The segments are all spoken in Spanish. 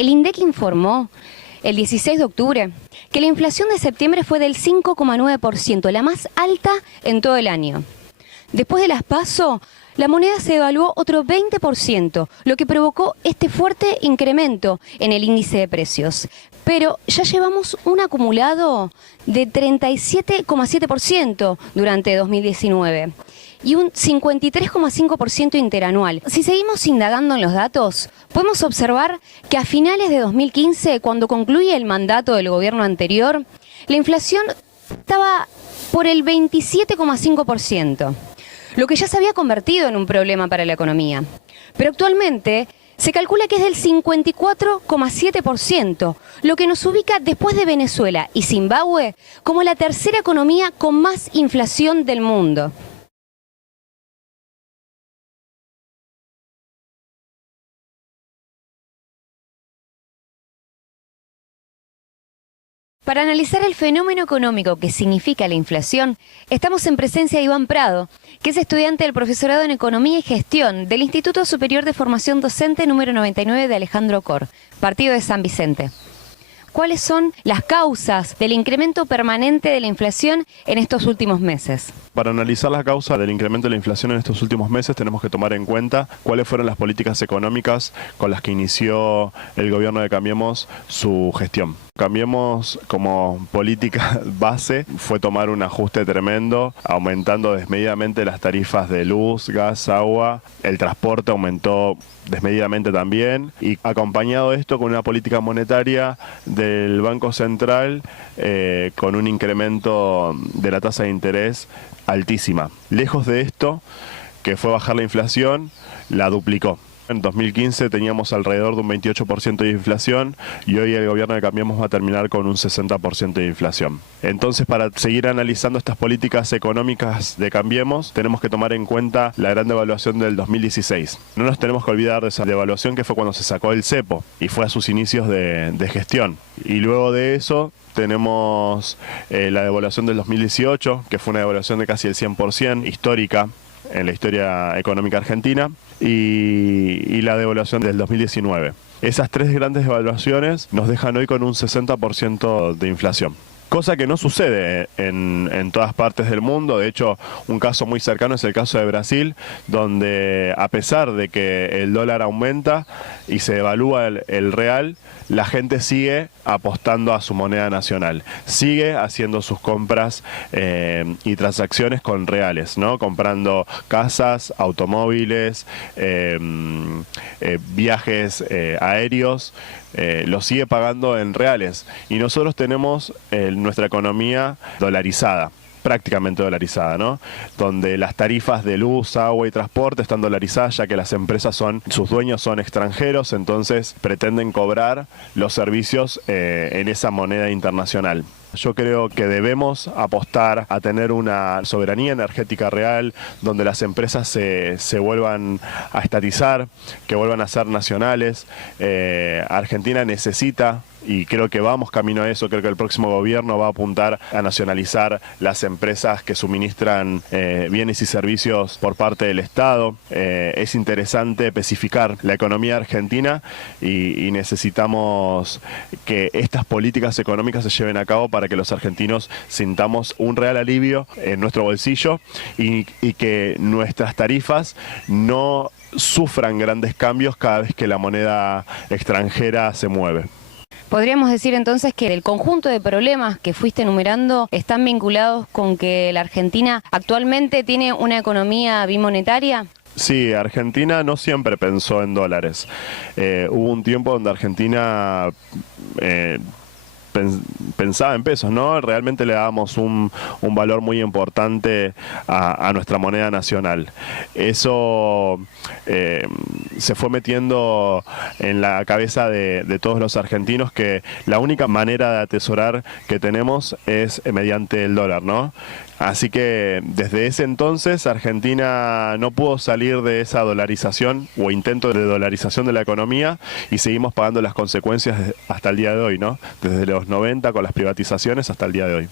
El INDEC informó el 16 de octubre que la inflación de septiembre fue del 5,9%, la más alta en todo el año. Después de las PASO, la moneda se devaluó otro 20%, lo que provocó este fuerte incremento en el índice de precios. Pero ya llevamos un acumulado de 37,7% durante 2019 y un 53,5% interanual. Si seguimos indagando en los datos, podemos observar que a finales de 2015, cuando concluye el mandato del gobierno anterior, la inflación estaba por el 27,5%, lo que ya se había convertido en un problema para la economía. Pero actualmente se calcula que es del 54,7%, lo que nos ubica después de Venezuela y Zimbabue como la tercera economía con más inflación del mundo. Para analizar el fenómeno económico que significa la inflación, estamos en presencia de Iván Prado, que es estudiante del profesorado en Economía y Gestión del Instituto Superior de Formación Docente número 99 de Alejandro Cor, partido de San Vicente. ¿Cuáles son las causas del incremento permanente de la inflación en estos últimos meses? Para analizar la causa del incremento de la inflación en estos últimos meses tenemos que tomar en cuenta cuáles fueron las políticas económicas con las que inició el gobierno de Cambiemos su gestión. Cambiemos como política base fue tomar un ajuste tremendo, aumentando desmedidamente las tarifas de luz, gas, agua, el transporte aumentó desmedidamente también y acompañado esto con una política monetaria del Banco Central con un incremento de la tasa de interés altísima. Lejos de esto, que fue bajar la inflación, la duplicó. En 2015 teníamos alrededor de un 28% de inflación y hoy el gobierno de Cambiemos va a terminar con un 60% de inflación. Entonces, para seguir analizando estas políticas económicas de Cambiemos, tenemos que tomar en cuenta la gran devaluación del 2016. No nos tenemos que olvidar de esa devaluación que fue cuando se sacó el cepo y fue a sus inicios de gestión. Y luego de eso tenemos la devaluación del 2018, que fue una devaluación de casi el 100%, histórica en la historia económica argentina, y la devaluación del 2019. Esas tres grandes devaluaciones nos dejan hoy con un 60% de inflación. Cosa que no sucede en todas partes del mundo. De hecho, un caso muy cercano es el caso de Brasil, donde a pesar de que el dólar aumenta y se devalúa el real, la gente sigue apostando a su moneda nacional, sigue haciendo sus compras y transacciones con reales, ¿no? Comprando casas, automóviles, viajes aéreos, lo sigue pagando en reales. Y nosotros tenemos nuestra economía dolarizada, prácticamente dolarizada, ¿no? Donde las tarifas de luz, agua y transporte están dolarizadas, ya que las empresas sus dueños son extranjeros, entonces pretenden cobrar los servicios en esa moneda internacional. Yo creo que debemos apostar a tener una soberanía energética real, donde las empresas se vuelvan a estatizar, que vuelvan a ser nacionales. Argentina necesita, y creo que vamos camino a eso, creo que el próximo gobierno va a apuntar a nacionalizar las empresas que suministran bienes y servicios por parte del Estado. Es interesante especificar la economía argentina y necesitamos que estas políticas económicas se lleven a cabo para que los argentinos sintamos un real alivio en nuestro bolsillo y que nuestras tarifas no sufran grandes cambios cada vez que la moneda extranjera se mueve. Podríamos decir entonces que el conjunto de problemas que fuiste enumerando están vinculados con que la Argentina actualmente tiene una economía bimonetaria. Sí, Argentina no siempre pensó en dólares. Hubo un tiempo donde Argentina pensaba en pesos, ¿no? Realmente le dábamos un valor muy importante a nuestra moneda nacional. Eso se fue metiendo en la cabeza de todos los argentinos, que la única manera de atesorar que tenemos es mediante el dólar, ¿no? Así que desde ese entonces Argentina no pudo salir de esa dolarización o intento de dolarización de la economía y seguimos pagando las consecuencias hasta el día de hoy, ¿no? Desde los 90 con las privatizaciones hasta el día de hoy.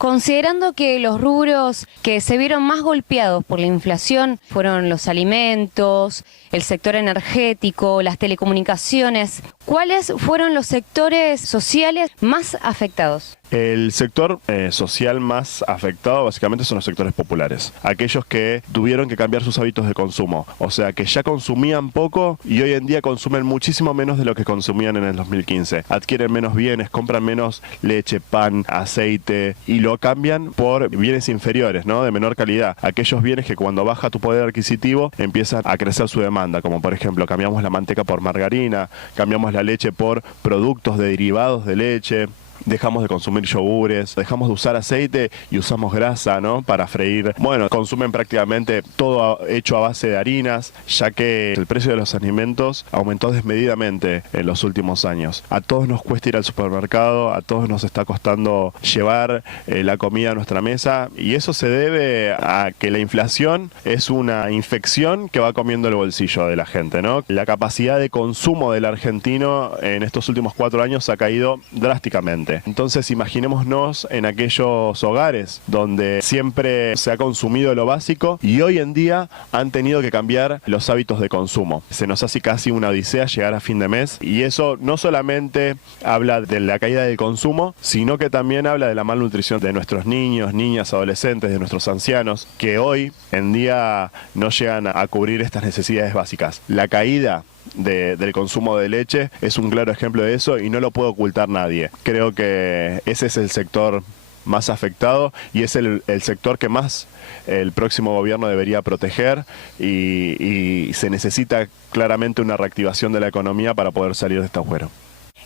Considerando que los rubros que se vieron más golpeados por la inflación fueron los alimentos, el sector energético, las telecomunicaciones, ¿cuáles fueron los sectores sociales más afectados? El sector social más afectado básicamente son los sectores populares, aquellos que tuvieron que cambiar sus hábitos de consumo, o sea que ya consumían poco y hoy en día consumen muchísimo menos de lo que consumían en el 2015, adquieren menos bienes, compran menos leche, pan, aceite y lo cambian por bienes inferiores, ¿no? De menor calidad, aquellos bienes que cuando baja tu poder adquisitivo empiezan a crecer su demanda, como por ejemplo cambiamos la manteca por margarina, cambiamos la leche por productos derivados de leche. Dejamos de consumir yogures, dejamos de usar aceite y usamos grasa, ¿no? Para freír. Bueno, consumen prácticamente todo hecho a base de harinas, ya que el precio de los alimentos aumentó desmedidamente en los últimos años. A todos nos cuesta ir al supermercado, a todos nos está costando llevar la comida a nuestra mesa y eso se debe a que la inflación es una infección que va comiendo el bolsillo de la gente, ¿no? La capacidad de consumo del argentino en estos últimos 4 años ha caído drásticamente. Entonces imaginémonos en aquellos hogares donde siempre se ha consumido lo básico y hoy en día han tenido que cambiar los hábitos de consumo. Se nos hace casi una odisea llegar a fin de mes y eso no solamente habla de la caída del consumo, sino que también habla de la malnutrición de nuestros niños, niñas, adolescentes, de nuestros ancianos, que hoy en día no llegan a cubrir estas necesidades básicas. La caída del consumo de leche es un claro ejemplo de eso y no lo puede ocultar nadie. Creo que ese es el sector más afectado y es el sector que más el próximo gobierno debería proteger y se necesita claramente una reactivación de la economía para poder salir de este agujero.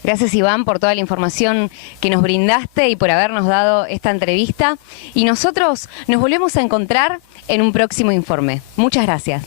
Gracias, Iván, por toda la información que nos brindaste y por habernos dado esta entrevista. Y nosotros nos volvemos a encontrar en un próximo informe. Muchas gracias.